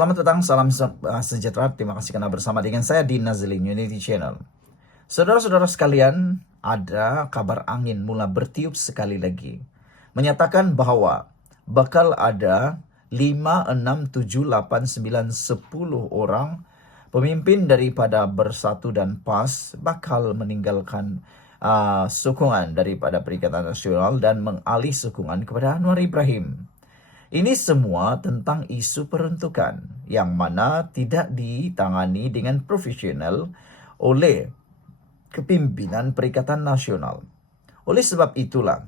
Selamat datang, salam sejahtera. Terima kasih karena bersama dengan saya di Nazlin Unity Channel. Saudara-saudara sekalian, ada kabar angin mula bertiup sekali lagi. Menyatakan bahwa bakal ada 5, 6, 7, 8, 9, 10 orang pemimpin daripada Bersatu dan PAS bakal meninggalkan sokongan daripada Perikatan Nasional dan mengalih sokongan kepada Anwar Ibrahim. Ini semua tentang isu peruntukan yang mana tidak ditangani dengan profesional oleh kepimpinan Perikatan Nasional. Oleh sebab itulah,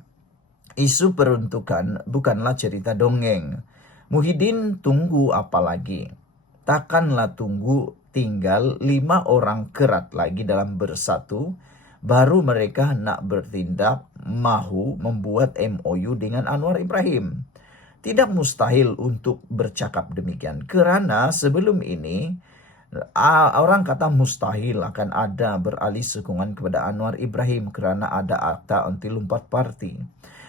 isu peruntukan bukanlah cerita dongeng. Muhyiddin tunggu apa lagi? Takkanlah tunggu tinggal 5 orang kerat lagi dalam Bersatu, baru mereka nak bertindak mahu membuat MOU dengan Anwar Ibrahim. Tidak mustahil untuk bercakap demikian, kerana sebelum ini orang kata mustahil akan ada beralih sokongan kepada Anwar Ibrahim kerana ada akta anti lompat parti.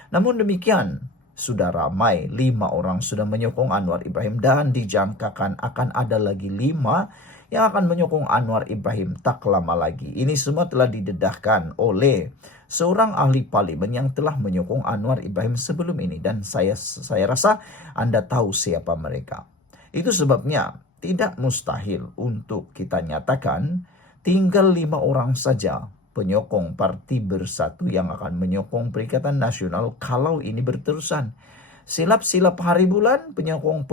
Namun demikian, sudah ramai 5 orang sudah menyokong Anwar Ibrahim dan dijangkakan akan ada lagi 5 yang akan menyokong Anwar Ibrahim tak lama lagi. Ini semua telah didedahkan oleh seorang ahli parlimen yang telah menyokong Anwar Ibrahim sebelum ini, dan saya rasa Anda tahu siapa mereka. Itu sebabnya tidak mustahil untuk kita nyatakan tinggal 5 orang saja penyokong Parti Bersatu yang akan menyokong Perikatan Nasional kalau ini berterusan. Silap-silap hari bulan penyokong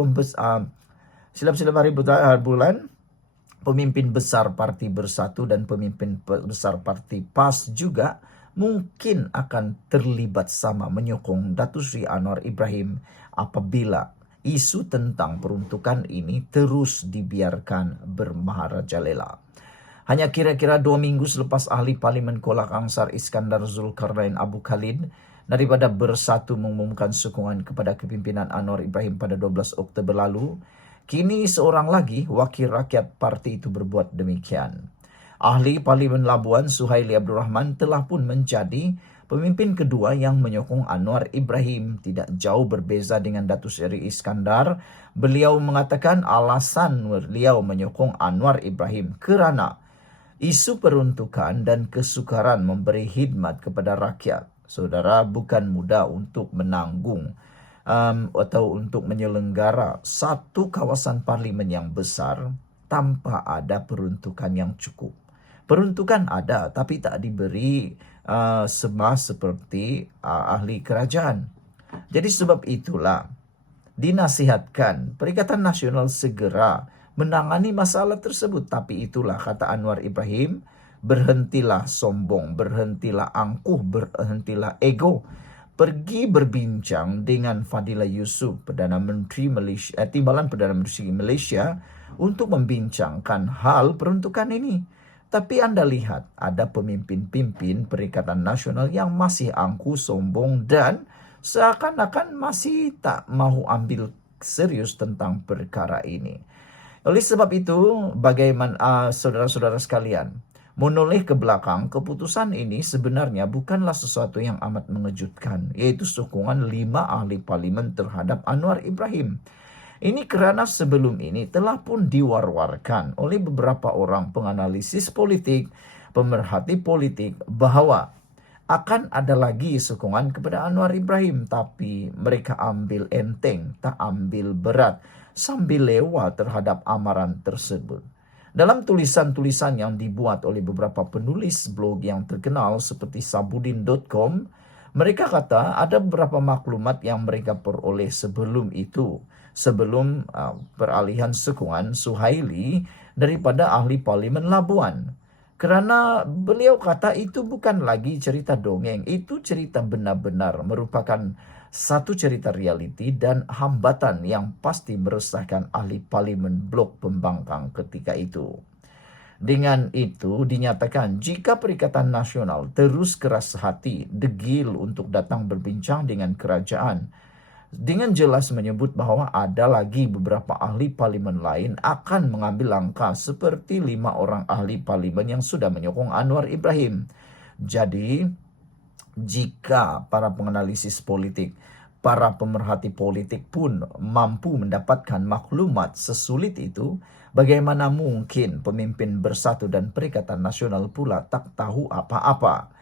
pemimpin besar Parti Bersatu dan pemimpin besar Parti PAS juga mungkin akan terlibat sama menyokong Datuk Seri Anwar Ibrahim apabila isu tentang peruntukan ini terus dibiarkan bermaharajalela. Hanya kira-kira 2 minggu selepas ahli parlimen Kolak Angsar Iskandar Zulkarnain Abu Khalid daripada Bersatu mengumumkan sokongan kepada kepimpinan Anwar Ibrahim pada 12 Oktober lalu, kini seorang lagi wakil rakyat parti itu berbuat demikian. Ahli Parlimen Labuan Suhaili Abdul Rahman telah pun menjadi pemimpin kedua yang menyokong Anwar Ibrahim. Tidak jauh berbeza dengan Datuk Seri Iskandar. Beliau mengatakan alasan beliau menyokong Anwar Ibrahim kerana isu peruntukan dan kesukaran memberi khidmat kepada rakyat. Saudara, bukan mudah untuk menanggung atau untuk menyelenggara satu kawasan parlimen yang besar tanpa ada peruntukan yang cukup. Peruntukan ada, tapi tak diberi seperti ahli kerajaan. Jadi sebab itulah dinasihatkan Perikatan Nasional segera menangani masalah tersebut. Tapi itulah kata Anwar Ibrahim, berhentilah sombong, berhentilah angkuh, berhentilah ego. Pergi berbincang dengan Fadila Yusuf, Perdana Menteri Malaysia, Timbalan Perdana Menteri Malaysia, untuk membincangkan hal peruntukan ini. Tapi Anda lihat ada pemimpin-pemimpin Perikatan Nasional yang masih angkuh, sombong dan seakan-akan masih tak mahu ambil serius tentang perkara ini. Oleh sebab itu, bagaimana saudara-saudara sekalian, menoleh ke belakang, keputusan ini sebenarnya bukanlah sesuatu yang amat mengejutkan, yaitu sokongan 5 ahli parlimen terhadap Anwar Ibrahim. Ini kerana sebelum ini telah pun diwar-warkan oleh beberapa orang penganalisis politik, pemerhati politik, bahwa akan ada lagi sokongan kepada Anwar Ibrahim, tapi mereka ambil enteng, tak ambil berat, sambil lewat terhadap amaran tersebut. Dalam tulisan-tulisan yang dibuat oleh beberapa penulis blog yang terkenal seperti sabudin.com, mereka kata ada beberapa maklumat yang mereka peroleh sebelum itu, sebelum peralihan sokongan Suhaili daripada ahli parlimen Labuan. Kerana beliau kata itu bukan lagi cerita dongeng, itu cerita benar-benar merupakan satu cerita realiti dan hambatan yang pasti meresahkan ahli parlimen blok pembangkang ketika itu. Dengan itu dinyatakan jika Perikatan Nasional terus keras hati, degil untuk datang berbincang dengan kerajaan, dengan jelas menyebut bahawa ada lagi beberapa ahli parlimen lain akan mengambil langkah seperti 5 orang ahli parlimen yang sudah menyokong Anwar Ibrahim. Jadi, jika para penganalisis politik para pemerhati politik pun mampu mendapatkan maklumat sesulit itu, bagaimana mungkin pemimpin Bersatu dan Perikatan Nasional pula tak tahu apa-apa?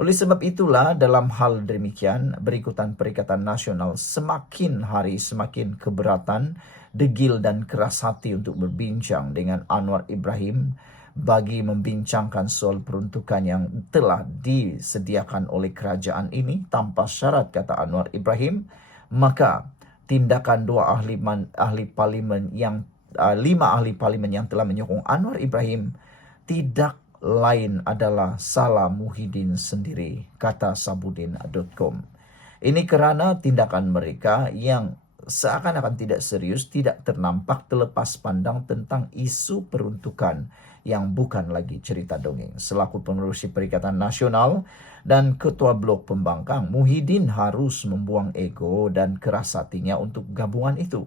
Oleh sebab itulah dalam hal demikian, berikutan Perikatan Nasional semakin hari semakin keberatan, degil dan keras hati untuk berbincang dengan Anwar Ibrahim bagi membincangkan soal peruntukan yang telah disediakan oleh kerajaan ini tanpa syarat, kata Anwar Ibrahim. Maka tindakan lima ahli parlimen yang telah menyokong Anwar Ibrahim tidak lain adalah salah Muhyiddin sendiri, kata Sabudin.com. Ini kerana tindakan mereka yang seakan-akan tidak serius, tidak ternampak terlepas pandang tentang isu peruntukan yang bukan lagi cerita dongeng. Selaku pengerusi Perikatan Nasional dan Ketua Blok Pembangkang, Muhyiddin harus membuang ego dan keras hatinya untuk gabungan itu.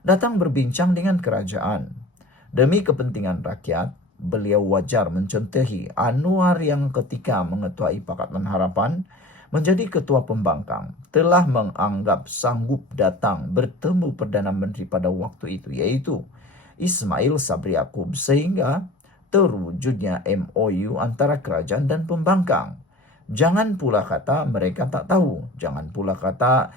Datang berbincang dengan kerajaan. Demi kepentingan rakyat, beliau wajar mencontohi Anwar yang ketika mengetuai Pakatan Harapan menjadi Ketua Pembangkang telah menganggap sanggup datang bertemu Perdana Menteri pada waktu itu, yaitu Ismail Sabri Yaakob, sehingga terwujudnya MOU antara kerajaan dan pembangkang. Jangan pula kata mereka tak tahu. Jangan pula kata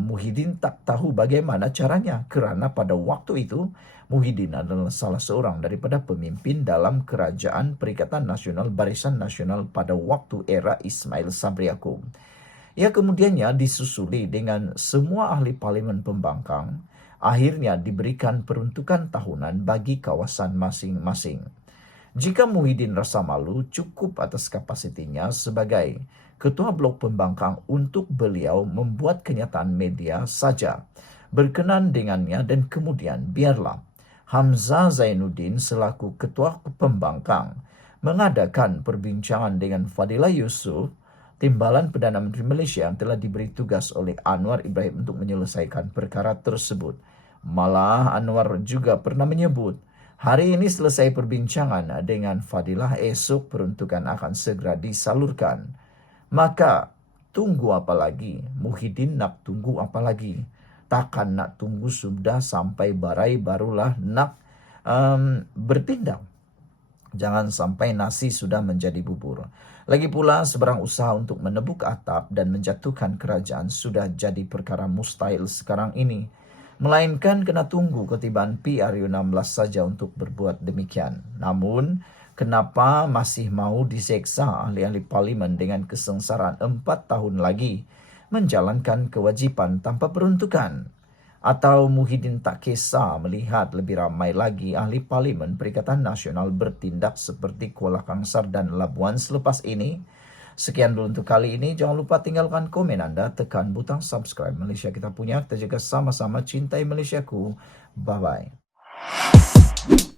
Muhyiddin tak tahu bagaimana caranya. Kerana pada waktu itu, Muhyiddin adalah salah seorang daripada pemimpin dalam Kerajaan Perikatan Nasional Barisan Nasional pada waktu era Ismail Sabri Yaakob. Ia kemudiannya disusuli dengan semua ahli parlimen pembangkang, akhirnya diberikan peruntukan tahunan bagi kawasan masing-masing. Jika Muhyiddin rasa malu, cukup atas kapasitinya sebagai Ketua Blok Pembangkang untuk beliau membuat kenyataan media saja berkenan dengannya, dan kemudian biarlah Hamzah Zainuddin selaku Ketua Pembangkang mengadakan perbincangan dengan Fadilah Yusof, timbalan Perdana Menteri Malaysia yang telah diberi tugas oleh Anwar Ibrahim untuk menyelesaikan perkara tersebut. Malah Anwar juga pernah menyebut, hari ini selesai perbincangan dengan Fadilah, esok peruntukan akan segera disalurkan. Maka tunggu apa lagi? Muhyiddin nak tunggu apa lagi? Takkan nak tunggu sudah sampai barai barulah nak bertindak. Jangan sampai nasi sudah menjadi bubur. Lagi pula sebarang usaha untuk menebuk atap dan menjatuhkan kerajaan sudah jadi perkara mustahil sekarang ini. Melainkan kena tunggu ketibaan PRU16 saja untuk berbuat demikian. Namun, kenapa masih mau diseksa ahli-ahli parlimen dengan kesengsaraan 4 tahun lagi menjalankan kewajipan tanpa peruntukan? Atau Muhyiddin tak kisah melihat lebih ramai lagi ahli parlimen Perikatan Nasional bertindak seperti Kuala Kangsar dan Labuan selepas ini? Sekian dulu untuk kali ini. Jangan lupa tinggalkan komen Anda, tekan butang subscribe. Malaysia kita punya, kita jaga sama-sama cintai Malaysiaku. Bye-bye.